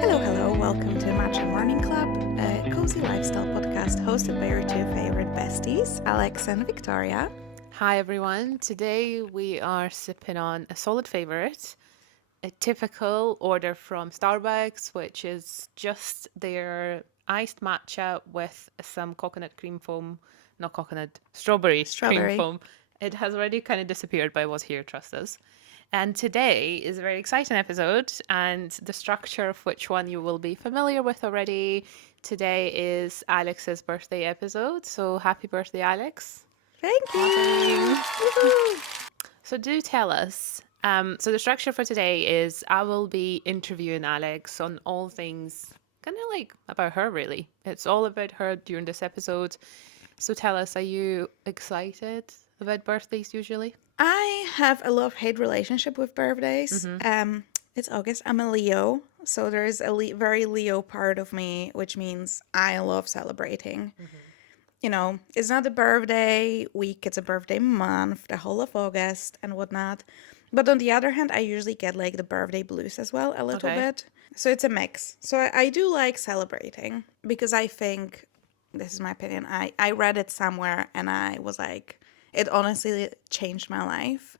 Hello, welcome to Matcha Morning Club, a cozy lifestyle podcast hosted by your two favorite besties, Alex and Victoria. Hi everyone. Today we are sipping on a solid favorite, a typical order from Starbucks, which is just their iced matcha with some coconut cream foam, not coconut, strawberry cream Strawberry. foam. It has already kind of disappeared, but it was here, trust us. And today is a very exciting episode, and the structure of which one you will be familiar with already. Today is Alex's birthday episode, so happy birthday, Alex. Thank you. Clapping. Woohoo. So do tell us. So the structure for today is I will be interviewing Alex on all things kind of like about her really. It's all about her during this episode. So tell us, are you excited about birthdays usually? I have a love-hate relationship with birthdays. It's August. I'm a Leo, so there's a very Leo part of me, which means I love celebrating. You know, it's not a birthday week, it's a birthday month, the whole of August and whatnot. But on the other hand, I usually get like the birthday blues as well, a little Okay. bit. So it's a mix. So I do like celebrating because I think, this is my opinion, I read it somewhere and I was like, it honestly changed my life.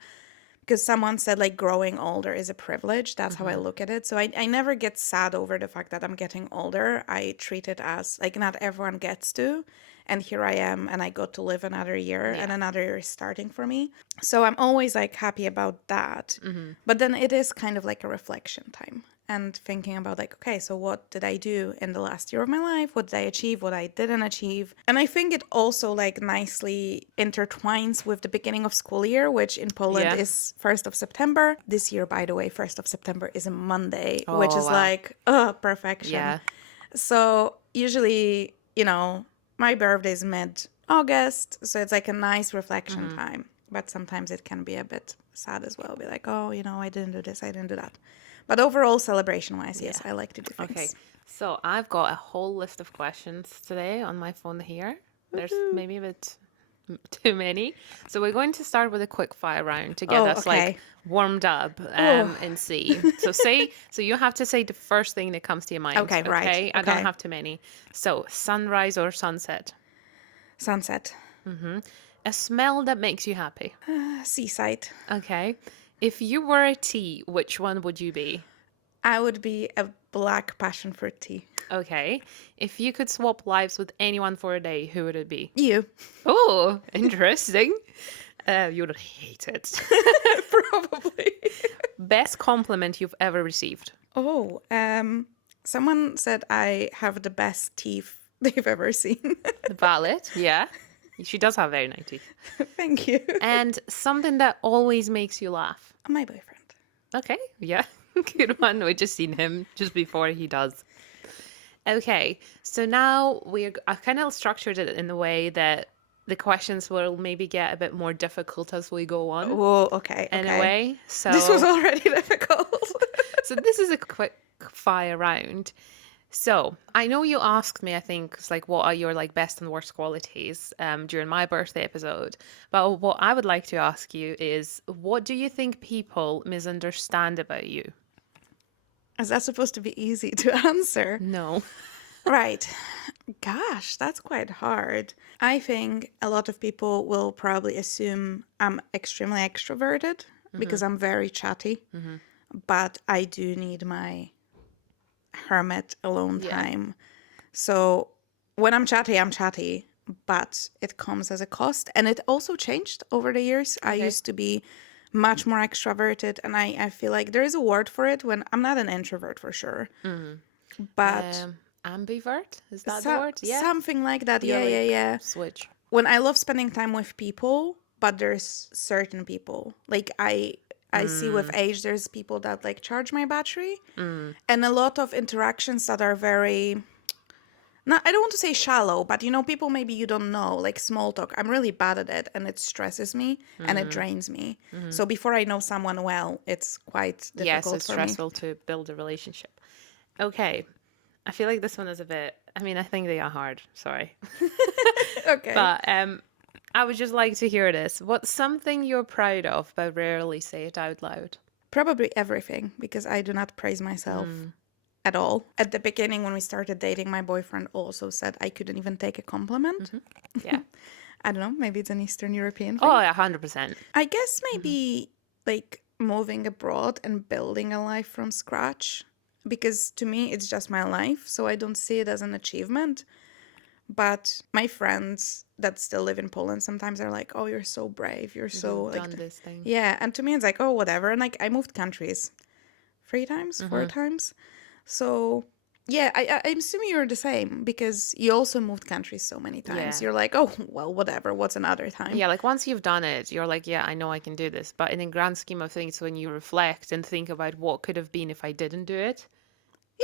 Because someone said like growing older is a privilege. That's how I look at it. So I never get sad over the fact that I'm getting older. I treat it as like not everyone gets to. And here I am and I got to live another year and another year is starting for me. So I'm always like happy about that. But then it is kind of like a reflection time and thinking about like, okay, so what did I do in the last year of my life? What did I achieve? What I didn't achieve? And I think it also like nicely intertwines with the beginning of school year, which in Poland Yeah. is 1st of September. This year, by the way, 1st of September is a Monday, which Oh, is wow. like, perfection. Yeah. So usually, you know, my birthday is mid-August, so it's like a nice reflection time. But sometimes it can be a bit sad as well. Be like, oh, you know, I didn't do this, I didn't do that. But overall, celebration-wise, yes, Yeah. I like to do things. Okay. So I've got a whole list of questions today on my phone here. There's maybe a bit too many. So we're going to start with a quick fire round to get Oh, us okay. like warmed up and see. So you have to say the first thing that comes to your mind. Okay, right. I don't Okay. have too many. So sunrise or sunset? Sunset. A smell that makes you happy. Seaside. Okay. If you were a tea, which one would you be? I would be a black passion fruit tea. Okay. If you could swap lives with anyone for a day, who would it be? You. Oh, interesting. You would hate it. Probably. Best compliment you've ever received. Oh, someone said I have the best teeth they've ever seen. Valid, yeah. She does have very nice teeth. Thank you. And something that always makes you laugh. My boyfriend. Okay, yeah. Good one. We just seen him just before he does. Okay, so now I've kind of structured it in a way that the questions will maybe get a bit more difficult as we go on. Oh, okay. In okay. a way. So This was already difficult. so this is a quick fire round. So I know you asked me, I think, it's like what are your like best and worst qualities during my birthday episode. But what I would like to ask you is, what do you think people misunderstand about you? Is that supposed to be easy to answer? No. Right. Gosh, that's quite hard. I think a lot of people will probably assume I'm extremely extroverted because I'm very chatty. But I do need my hermit alone Yeah. time. So when I'm chatty, but it comes as a cost. And it also changed over the years. I used to be much more extroverted, and I feel like there is a word for it when I'm not an introvert for sure. But Ambivert? Is that the so- word? Yeah. something like that. You're Yeah, like, yeah. Switch. When I love spending time with people, but there's certain people. Like I see with age there's people that like charge my battery. And a lot of interactions that are very not, I don't want to say shallow, but you know, people maybe you don't know, like small talk. I'm really bad at it and it stresses me and it drains me. So before I know someone well, it's quite difficult Yes, it's for me. stressful to build a relationship. Okay. I feel like this one is a bit, I mean, I think they are hard. Sorry. Okay. But I would just like to hear this. What's something you're proud of but rarely say it out loud? Probably everything, because I do not praise myself Mm, at all. At the beginning, when we started dating, my boyfriend also said I couldn't even take a compliment. hmm. Yeah. I don't know, maybe it's an Eastern European Oh, thing. yeah, 100%. I guess Hmm. maybe like moving abroad and building a life from scratch, because to me it's just my life, so I don't see it as an achievement. But my friends that still live in Poland sometimes are like, "Oh, you're so brave. You're so You've like done this thing. yeah." And to me it's like, "Oh, whatever." And like I moved countries 3 times, four Hmm. times. So yeah, I'm assuming you're the same because you also moved countries so many times. Yeah. You're like, "Oh, well, whatever. What's another time?" Yeah, like once you've done it, you're like, yeah, I know I can do this. But in the grand scheme of things, when you reflect and think about what could have been if I didn't do it,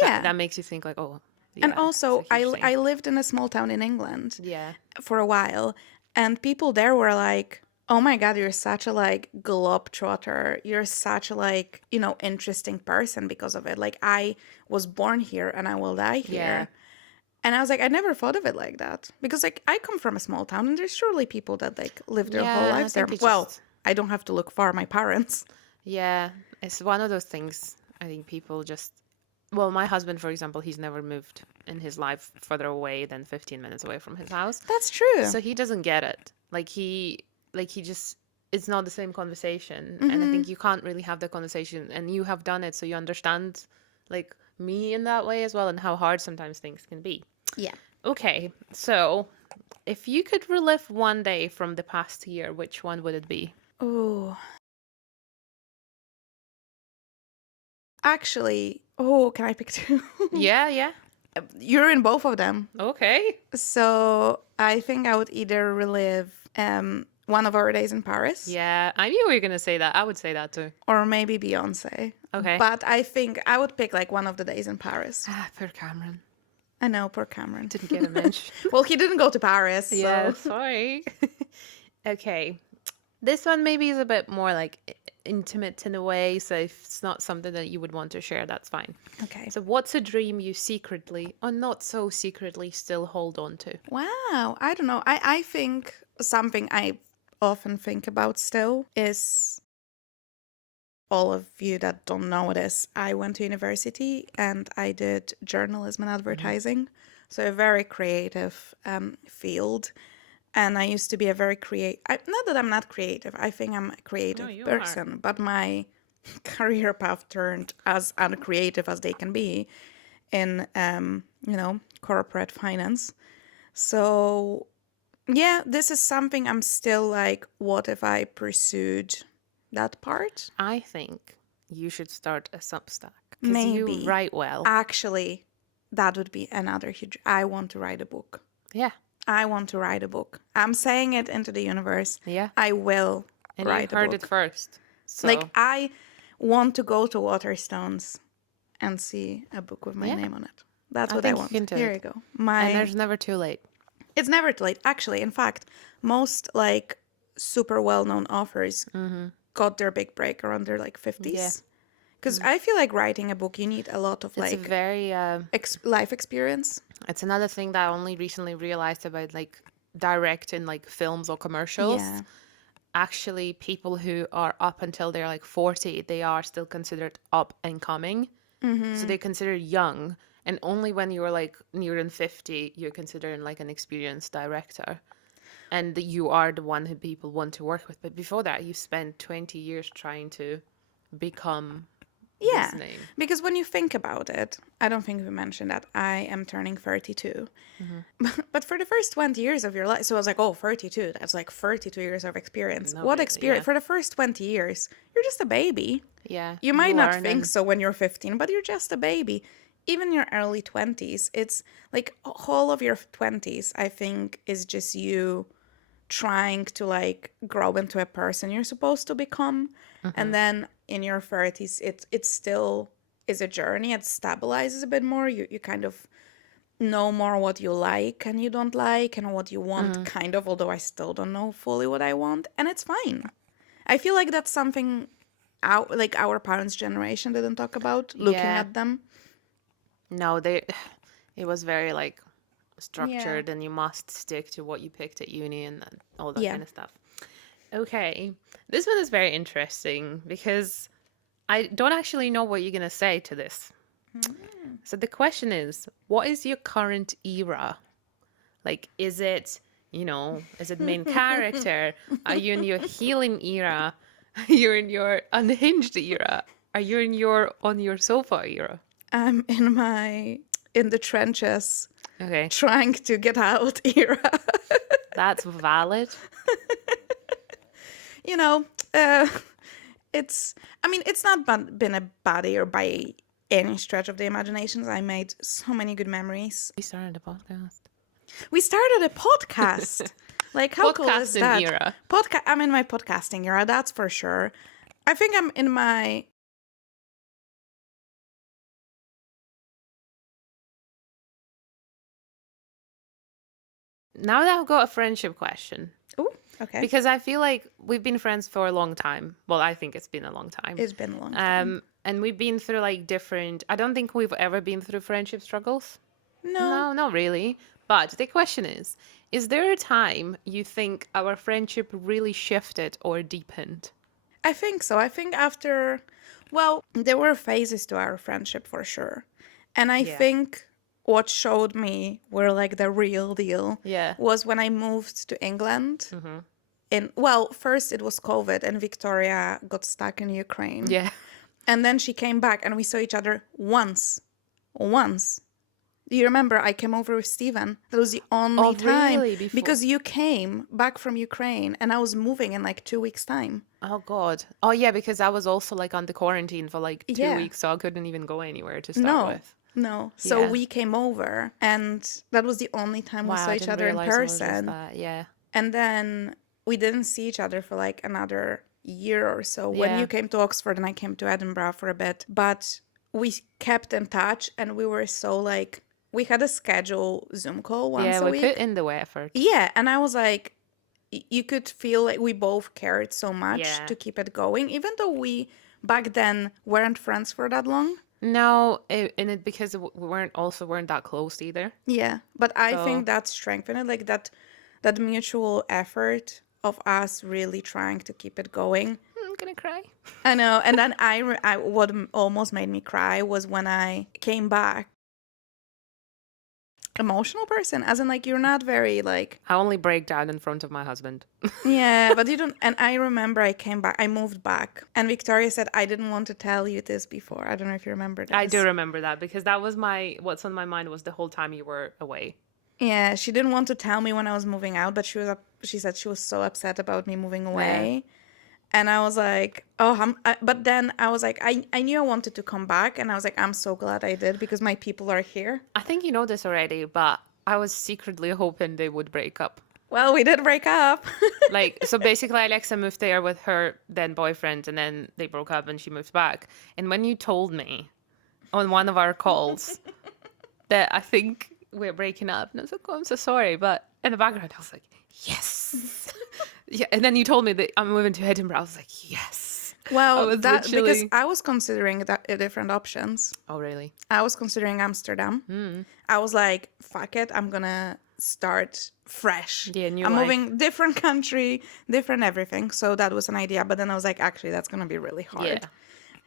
that Yeah. that makes you think like, oh, And yeah, it's a also, huge thing. I lived in a small town in England Yeah. for a while, and people there were like, "Oh my God, you're such a like globetrotter. You're such a like, interesting person because of it. Like, I was born here and I will die Yeah. here." And I was like, I never thought of it like that. Because like I come from a small town and there's surely people that like live their whole Yeah, and I lives there. think it Well, just, I don't have to look far, my parents. yeah, it's one of those things. I think people just, well, my husband, for example, he's never moved in his life further away than 15 minutes away from his house. That's true. So he doesn't get it. Like he just, it's not the same conversation. And I Mm-hmm. think you can't really have the conversation, and you have done it, so you understand like me in that way as well, and how hard sometimes things can be. Yeah. Okay, so if you could relive one day from the past year, which one would it be? Oh, actually, oh, can I pick two? Yeah, yeah. You're in both of them. Okay. So I think I would either relive one of our days in Paris Yeah, I knew you were gonna say that. I would say that too. or maybe Beyonce. Okay. But I think I would pick like one of the days in Paris. Ah, poor Cameron. I know, poor Cameron. Didn't get a mention. Well, he didn't go to Paris, Yeah, so. sorry. Okay. This one maybe is a bit more like intimate in a way, so if it's not something that you would want to share, that's fine. Okay. So, what's a dream you secretly, or not so secretly, still hold on to? Wow. I don't know. I think something I often think about still is all of you that don't know this. I went to university and I did journalism and Hmm. advertising. So a very creative field. And I used to be a very not that I'm not creative. I think I'm a No, creative you are. person, but my career path turned as uncreative as they can be in corporate finance. So yeah, this is something I'm still like, what if I pursued that part? I think you should start a Substack because you Maybe. write well. Actually, that would be another huge. I want to write a book. Yeah, I want to write a book. I'm saying it into the universe. yeah. I will And you write a heard it book. first. Like, So, I want to go to Waterstones and see a book with my yeah, name on it. That's I what I think you want. can do Here it. you go. And there's never too late. It's never too late. Actually, in fact, most like super well-known authors Mm-hmm. got their big break around their like Yeah. 50s. Because I feel like writing a book, you need a lot of It's a like very, life experience. it's another thing that I only recently realized about like direct in like films or Yeah. commercials. Actually, people who are up until they're like 40, they are still considered up and coming. So Mm-hmm. they're considered young. And only when you're like near than 50, you're considered like an experienced director. And you are the one who people want to work with. But before that, you spent 20 years trying to become this Yeah, name. because when you think about it, I don't think we mentioned that I am turning 32. Hmm. But for the first 20 years of your life, so I was like, oh, 32, that's like 32 years of experience. No, What but experience? yeah. For the first 20 years, you're just a baby. Yeah. You You might not learn think and so when you're 15, but you're just a baby. Even your early 20s, it's like all of your 20s, I think, is just you trying to like grow into a person you're supposed to become. hmm. And then in your 30s, it still is a journey. It stabilizes a bit more. You kind of know more what you like and you don't like and what you want, Hmm. kind of, although I still don't know fully what I want. And it's fine. I feel like that's something our parents' generation didn't talk about, looking Yeah. at them. No, they it was very like Yeah. structured and you must stick to what you picked at uni and all that Yeah. kind of stuff. Okay. This one is very interesting because I don't actually know what you're going to say to this. So the question is, what is your current era? Like, is it main character? Are you in your healing era? Are you in your unhinged era? Are you in your on your sofa era? I'm in the trenches Okay, trying to get out era. that's valid. you know, uh, I mean, it's not been a bad year by any stretch of the imaginations. I made so many good memories. We started a podcast. We started a podcast. Like, how cool is Podcasting that? era. I'm in my podcasting era, that's for sure. I think I'm in my. Now that I've got a friendship question, Oh, okay. because I feel like we've been friends for a long time. Well, I think it's been a long time. It's been a long time. And we've been through like different. I don't think we've ever been through friendship struggles. No, No, not really. But the question is there a time you think our friendship really shifted or deepened? I think so. I think after. Well, there were phases to our friendship for sure. And I Yeah. think what showed me where like the real deal Yeah. was when I moved to England. First it was COVID and Victoria got stuck in Ukraine. Yeah. And then she came back and we saw each other once. Once. Do you remember I came over with Steven? That was the Oh, only time. really? Before? Because you came back from Ukraine and I was moving in like 2 weeks' time. Oh, God. Oh, yeah, because I was also like on the quarantine for like 2 weeks, so I couldn't even go anywhere to start No, with. no. So Yeah. we came over and that was the only time we Wow, saw I each didn't other in realize it was just person. that. Yeah. And then we didn't see each other for like another year or so when Yeah. you came to Oxford and I came to Edinburgh for a bit. But we kept in touch and we were so like, we had a schedule Zoom call once Yeah, a we week. put in the effort. Yeah. And I was like, you could feel like we both cared so much Yeah. to keep it going, even though we back then weren't friends for that long. No, because we weren't that close either. Yeah, but I So think that strengthened it, like that mutual effort of us really trying to keep it going. I'm gonna cry. I know, and then what almost made me cry was when I came back. Emotional person, as in like you're not very like I only break down in front of my husband. yeah, but you don't. And I remember I came back, I moved back, and Victoria said I didn't want to tell you this before. I don't know if you remember this. I do remember that because that was what's on my mind was the whole time you were away. Yeah, she didn't want to tell me when I was moving out, but she said she was so upset about me moving away. And I was like, oh, but then I was like, I knew I wanted to come back. And I was like, I'm so glad I did because my people are here. I think you know this already, but I was secretly hoping they would break up. Well, we did break up. Like, so basically, Alexa moved there with her then boyfriend, and then they broke up and she moved back. And when you told me on one of our calls that I think we're breaking up, and I was like, oh, I'm so sorry. But in the background, I was like, yes. Yeah. And then you told me that I'm moving to Edinburgh. I was like, yes. Well, was because literally- I was considering different options. Oh, really? I was considering Amsterdam. I was like, fuck it, I'm gonna start fresh. Yeah, new I'm life. moving different country, different everything. So that was an idea. But then I was like, actually, that's gonna be really hard. Yeah.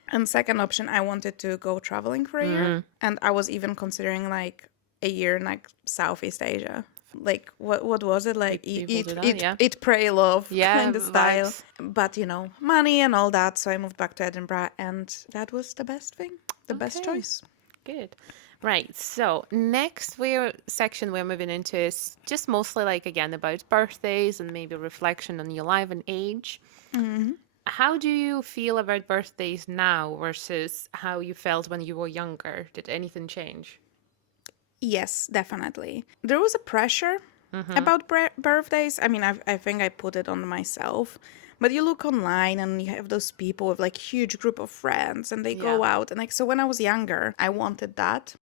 And second option, I wanted to go traveling for a year. And I was even considering like a year in like Southeast Asia. Like what was it? Like People do that, yeah. eat, pray, love Yeah, kind of style. vibes. But money and all that. So I moved back to Edinburgh and that was the best thing. The best Okay. choice. Good. Right. So next section we're moving into is just mostly like again about birthdays and maybe reflection on your life and age. How do you feel about birthdays now versus how you felt when you were younger? Did anything change? Yes, definitely. There was a pressure about birthdays. I mean, I think I put it on myself. But you look online and you have those people with like huge group of friends and they go Yeah. out and like so when I was younger, I wanted that.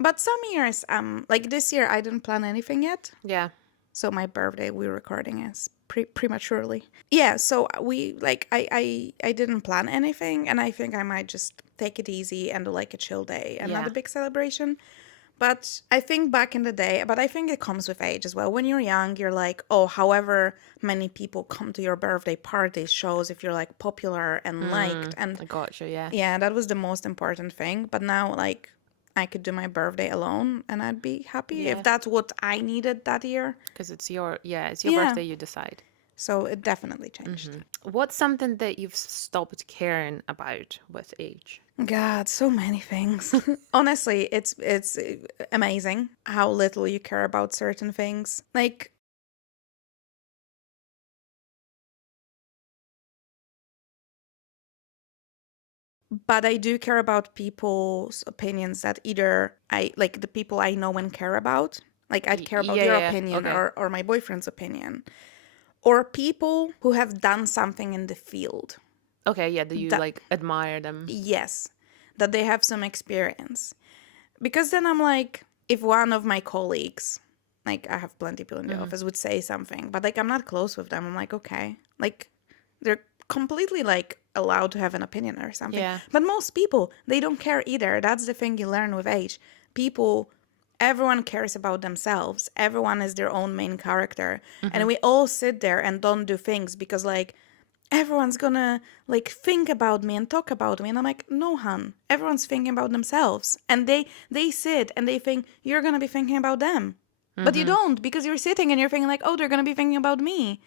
But some years, like this year I didn't plan anything yet. Yeah. So my birthday we're recording is prematurely. Yeah, so we like I didn't plan anything, and I think I might just take it easy and do like a chill day and not Yeah. a big celebration. But I think back in the day, but I think it comes with age as well. When you're young, you're like, oh, however many people come to your birthday party shows if you're like popular and liked. And I got you, yeah. yeah, that was the most important thing. But now, like, I could do my birthday alone and I'd be happy if Yeah. that's what I needed that year. Because it's your Yeah. birthday, you decide. So it definitely changed. What's something that you've stopped caring about with age? God, so many things. Honestly, it's amazing how little you care about certain things. Like, but I do care about people's opinions that either I like the people I know and care about. Like I'd care about Yeah, your yeah, opinion okay. or my boyfriend's opinion. Or people who have done something in the field. Okay, yeah, do you That like admire them? yes, that they have some experience. Because then I'm like, if one of my colleagues, like I have plenty of people in the office, would say something, but like I'm not close with them, I'm like, okay. Like they're completely like allowed to have an opinion or something. Yeah. But most people, they don't care either. That's the thing you learn with age. People, everyone cares about themselves. Everyone is their own main character. And we all sit there and don't do things because like everyone's gonna like think about me and talk about me, and I'm like, no, hun, everyone's thinking about themselves, and they sit and they think you're gonna be thinking about them, but you don't, because you're sitting and you're thinking like, oh, they're gonna be thinking about me.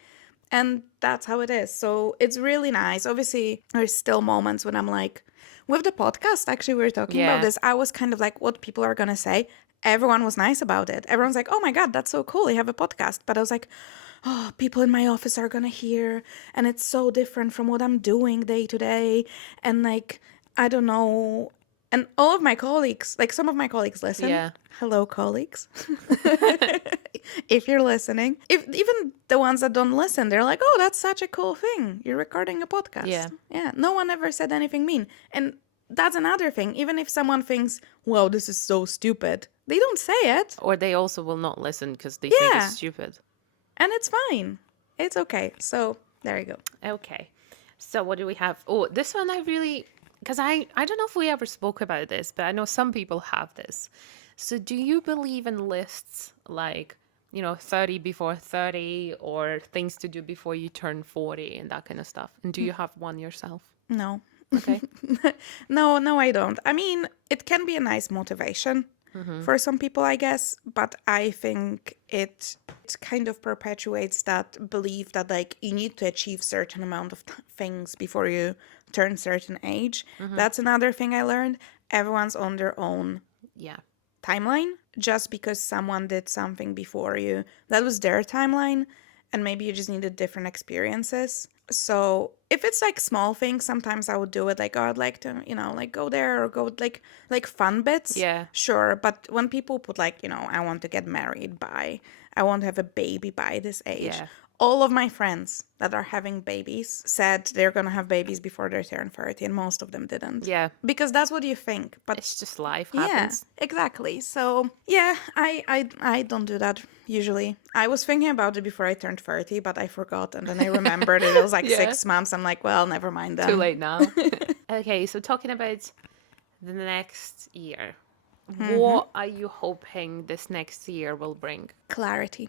And that's how it is. So it's really nice. Obviously there's still moments when I'm like, with the podcast, actually we were talking about Yeah. this, I was kind of like, what people are gonna say. Everyone was nice about it. Everyone's like, oh my god, that's so cool, you have a podcast. But I was like, oh, people in my office are gonna hear, and it's so different from what I'm doing day to day. And like, I don't know. And all of my colleagues, like some of my colleagues listen. Yeah. Hello, colleagues. If you're listening, if even the ones that don't listen, they're like, oh, that's such a cool thing. You're recording a Yeah. podcast. Yeah. No one ever said anything mean. And that's another thing. Even if someone thinks, wow, this is so stupid, they don't say it. Or they also will not listen because they think it's Yeah. stupid. And it's fine. It's okay. So there you go. Okay. So what do we have? Oh, this one I really, because I don't know if we ever spoke about this, but I know some people have this. So do you believe in lists like, 30 before 30 or things to do before you turn 40 and that kind of stuff? And do you have one yourself? No. Okay. No, I don't. I mean, it can be a nice motivation for some people, I guess, but I think it kind of perpetuates that belief that like you need to achieve certain amount of things before you turn certain age. That's another thing I learned. Everyone's on their own Yeah. timeline. Just because someone did something before you, that was their timeline, and maybe you just needed different experiences. So if it's like small things, sometimes I would do it like, oh, I'd like to, like go there or go like fun bits. Yeah. Sure. But when people put like, I want to get married by, I want to have a baby by this age. Yeah. All of my friends that are having babies said they're gonna have babies before they turn 30, and most of them didn't. Yeah. Because that's what you think. But It's just life yeah, happens. exactly. So yeah, I don't do that usually. I was thinking about it before I turned 30, but I forgot, and then I remembered it. It was like Yeah. 6 months. I'm like, well, never mind then. Too late now. Okay, so talking about the next year, what are you hoping this next year will bring? Clarity.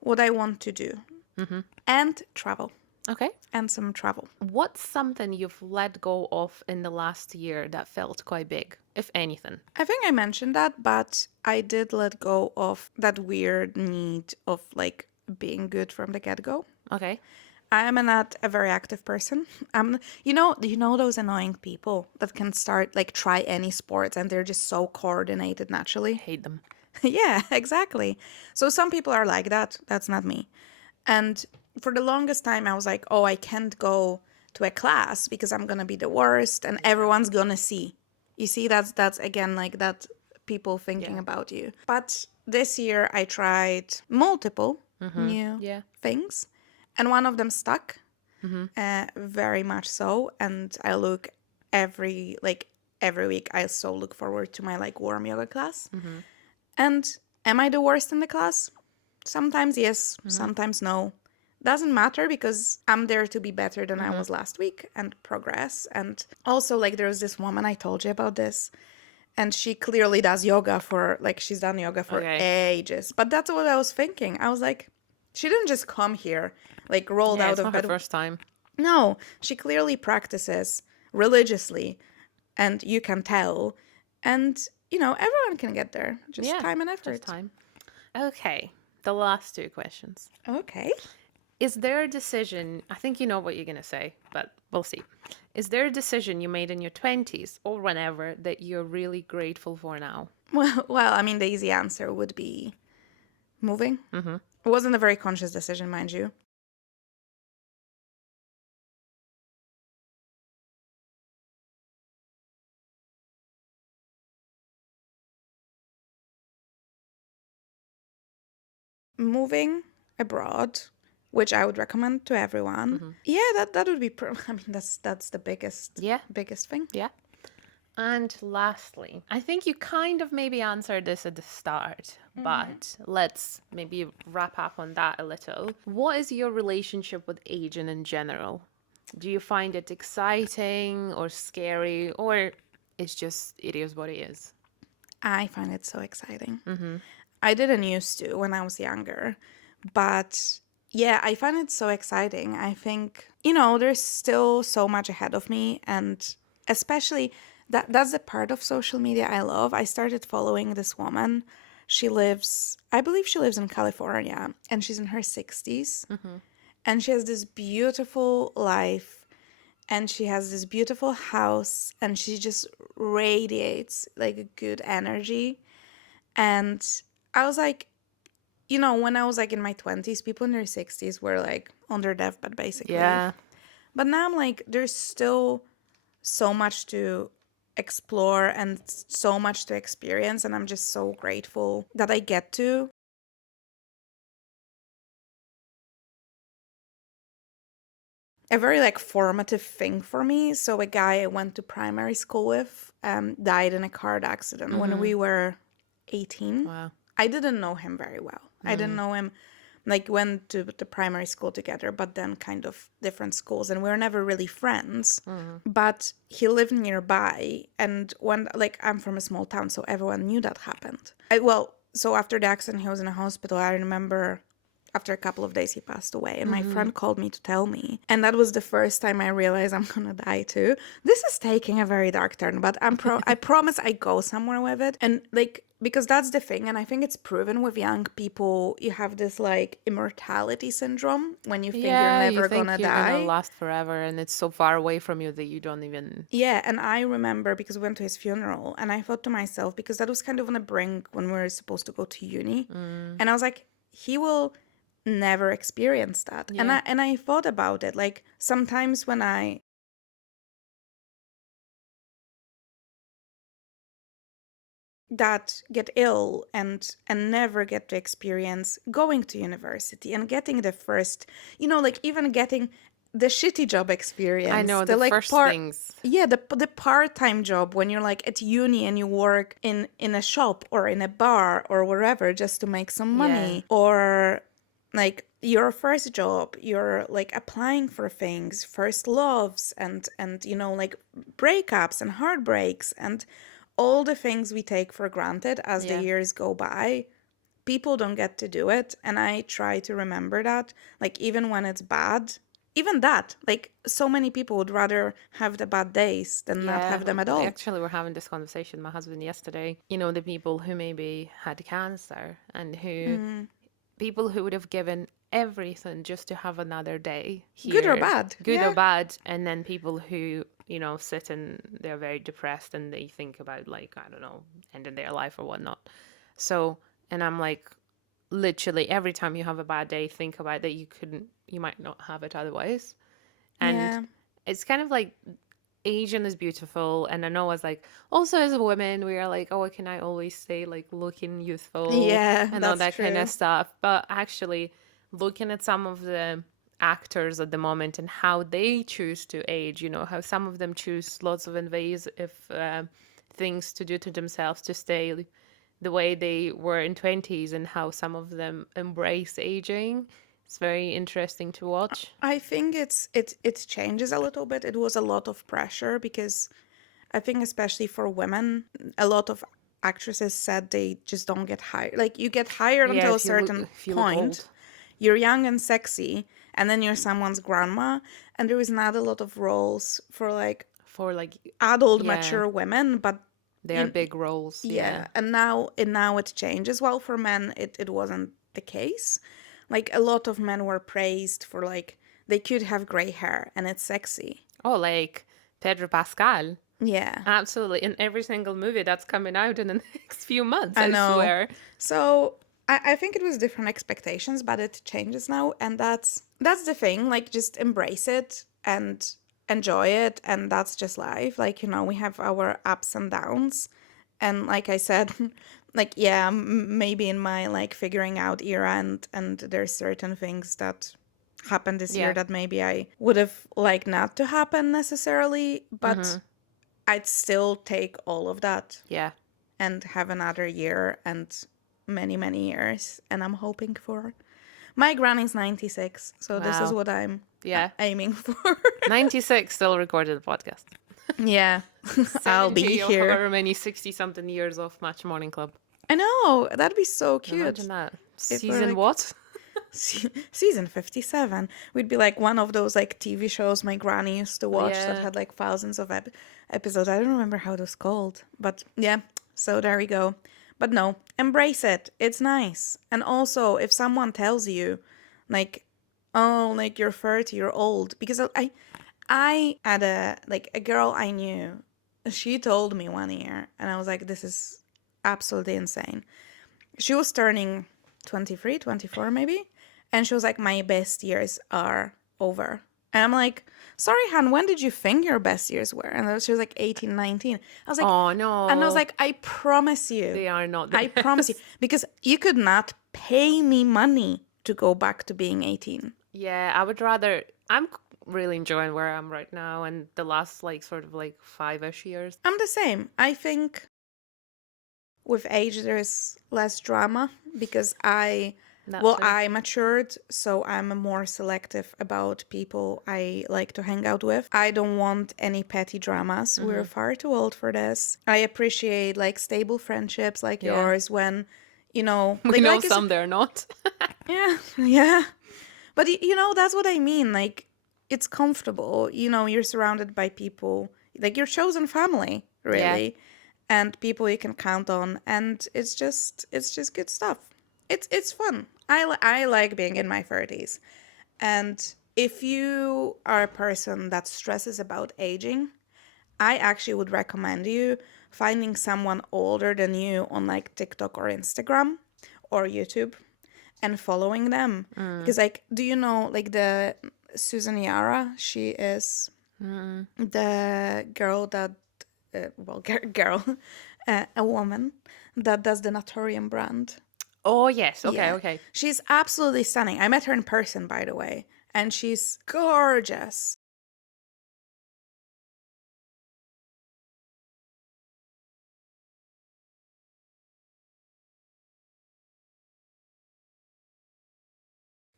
What I want to do. And travel. Okay. And some travel. What's something you've let go of in the last year that felt quite big, if anything? I think I mentioned that, but I did let go of that weird need of like being good from the get-go. Okay. I am not a very active person. You know those annoying people that can start like try any sports and they're just so coordinated naturally. Hate them. Yeah, exactly. So some people are like that. That's not me. And for the longest time, I was like, oh, I can't go to a class because I'm gonna be the worst and everyone's gonna see. You see, that's again like that people thinking Yeah. about you. But this year, I tried multiple new Yeah. things, and one of them stuck, very much so. And I look every week. I so look forward to my like warm yoga class. And am I the worst in the class? Sometimes yes, Mm-hmm. sometimes no. Doesn't matter because I'm there to be better than I Mm-hmm. was last week and progress. And also, like, there was this woman, I told you about this, and she clearly does yoga for, like, she's done yoga for Okay. ages. But that's what I was thinking. I was like, she didn't just come here, like, rolled Yeah, out it's of not her bed. first time. No, she clearly practices religiously, and you can tell. And, everyone can get there, just Yeah, time and just effort. time. Okay, the last two questions. Okay. Is there a decision? I think you know what you're going to say, but we'll see. Is there a decision you made in your 20s or whenever that you're really grateful for now? Well, I mean, the easy answer would be moving. Mm-hmm. It wasn't a very conscious decision, mind you. Moving abroad, which I would recommend to everyone. Mm-hmm. Yeah, that would be. I mean, that's the Yeah, biggest thing. yeah. And lastly, I think you kind of maybe answered this at the start, but let's maybe wrap up on that a little. What is your relationship with aging in general? Do you find it exciting or scary, or it's just it is what it is? I find it so exciting. Mm-hmm. I didn't used to when I was younger, but yeah, I find it so exciting. I think, there's still so much ahead of me, and especially that's the part of social media I love. I started following this woman. I believe she lives in California, and she's in her 60s, Mm-hmm. and she has this beautiful life, and she has this beautiful house, and she just radiates like a good energy. And I was like, when I was like in my 20s, people in their 60s were like on their deathbed basically. Yeah. But now I'm like, there's still so much to explore and so much to experience. And I'm just so grateful that I get to. A very like formative thing for me. So a guy I went to primary school with died in a car accident when Mm-hmm. we were 18. Wow. I didn't know him very well. I didn't Mm. know him, like went to the primary school together, but then kind of different schools, and we were never really friends. Mm. But he lived nearby, and when like I'm from a small town, so everyone knew that happened. So after the accident, he was in a hospital. I remember after a couple of days he passed away, and my Mm-hmm. friend called me to tell me, and that was the first time I realized I'm gonna die too. This is taking a very dark turn, but I promise I go somewhere with it. And like, because that's the thing, and I think it's proven with young people, you have this like immortality syndrome when you think you're Yeah, you never think gonna you're gonna die. last forever, and it's so far away from you that you don't even. Yeah, and I remember because we went to his funeral, and I thought to myself, because that was kind of on the brink when we were supposed to go to uni, Mm. and I was like, he will never experience that. And Yeah. I thought about it, like sometimes when I that get ill and never get to experience going to university and getting the first, like even getting the shitty job I experience, know the the like first part. things. Yeah, the part-time job when you're like at uni and you work in a shop or in a bar or wherever just to make some Yeah. money, or like your first job, you're like applying for things, first loves, and like breakups and heartbreaks and all the things we take for granted as the Yeah. years go by. People don't get to do it, and I try to remember that, like even when it's bad, even that, like so many people would rather have the bad days than not Yeah, have them at we all. actually were having this conversation with my husband yesterday. You know, the people who maybe had cancer and who Mm. people who would have given everything just to have another day Good or here, bad, good or yeah. bad, and then people who, sit and they're very depressed and they think about like, I don't know, ending their life or whatnot. So, and I'm like, literally every time you have a bad day, think about that you might not have it otherwise. And Yeah. it's kind of like Asian is beautiful, and I know as like also as a woman we are like, oh, can I always stay like looking youthful Yeah, and all that's that kind of true. stuff. But actually, looking at some of the actors at the moment and how they choose to age, how some of them choose lots of invasive things to do to themselves to stay the way they were in 20s and how some of them embrace aging. It's very interesting to watch. I think it changes a little bit. It was a lot of pressure because I think especially for women, a lot of actresses said they just don't get hired. Like you get hired Yeah, until a certain if you look point. old. You're young and sexy, and then you're someone's grandma, and there is not a lot of roles for like For like, adult yeah, mature women, but they are you, big roles. Yeah. yeah, and now it changes. Well, for men, it wasn't the case. Like a lot of men were praised for like they could have gray hair and it's sexy. Oh, like Pedro Pascal. Yeah, Absolutely. In every single movie that's coming out in the next few months, I I know. swear. So I think it was different expectations, but it changes now, and that's the thing. Like just embrace it and enjoy it, and that's just life. Like we have our ups and downs, and like I said, like yeah, maybe in my like figuring out era, and there's certain things that happened this year Yeah. that maybe I would have liked not to happen necessarily, but I'd still take all of that Yeah. and have another year and many, many years. And I'm hoping for. My granny's 96, so this is Wow. what I'm Yeah. aiming for. 96 still recorded a podcast. Yeah, I'll be 70 or here. however many 60 something years of Match Morning Club. I know, that'd be so Imagine cute. that. If we're Season like what? season 57, we'd be like one of those like TV shows my granny used to watch that Yeah. had like thousands of episodes. I don't remember how it was called, but yeah, so there we go. But no, embrace it. It's nice. And also, if someone tells you, like, oh, like you're 30, you're old, because I had a girl I knew. She told me one year, and I was like, this is absolutely insane. She was turning 23, 24 maybe, and she was like, my best years are over. And I'm like, sorry, Han, when did you think your best years were? And she was like 18, 19. I was like, Oh and I was no. like, I promise you, They are not the I promise you, best. because you could not pay me money to go back to being 18. Yeah, I would rather. Really enjoying where I am right now and the last, like, sort of like 5-ish years. I'm the same. I think with age there's less drama because That too. I matured, so I'm more selective about people I like to hang out with. I don't want any petty dramas. We're far too old for this. I appreciate like stable friendships like Yeah. yours when We know like you some they're not. yeah, yeah. But that's what I mean. Like it's comfortable. You're surrounded by people, like your chosen family, Yeah. really, and people you can count on, and it's just good stuff. It's fun. I like being in my 30s. And if you are a person that stresses about aging, I actually would recommend you finding someone older than you on like TikTok or Instagram or YouTube and following them. Because like, do you know like the Susan Yara? She is the girl that girl, a woman that does the Natorium brand. Oh, yes. Okay, Yeah, okay. she's absolutely stunning. I met her in person, by the way, and she's gorgeous.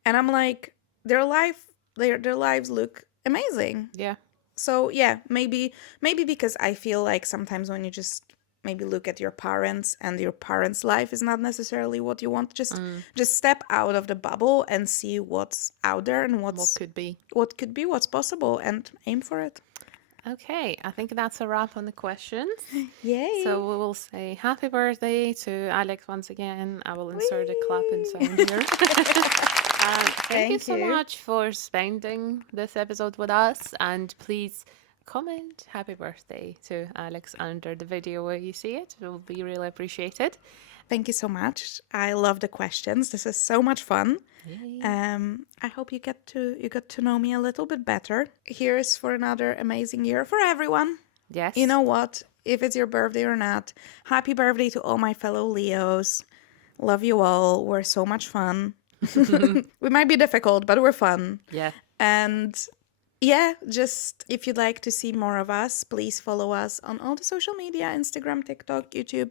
And I'm like, their lives look amazing. Yeah. So yeah, maybe because I feel like sometimes when you just maybe look at your parents and your parents' life is not necessarily what you want, just step out of the bubble and see what's out there and What could be. what could be, what's possible, and aim for it. Okay, I think that's a wrap on the questions. Yay. So we will say happy birthday to Alex once again. I will insert a clapping Whee! sound here. Thank you Thank so you. much for spending this episode with us. And please comment happy birthday to Alex under the video where you see it. It will be really appreciated. Thank you so much. I love the questions. This is so much fun. Yay. I hope you get to know me a little bit better. Here's for another amazing year for everyone. Yes. You know what? If it's your birthday or not, happy birthday to all my fellow Leos. Love you all. We're so much fun. We might be difficult, but we're fun. Yeah. And yeah, just if you'd like to see more of us, please follow us on all the social media: Instagram, TikTok, YouTube.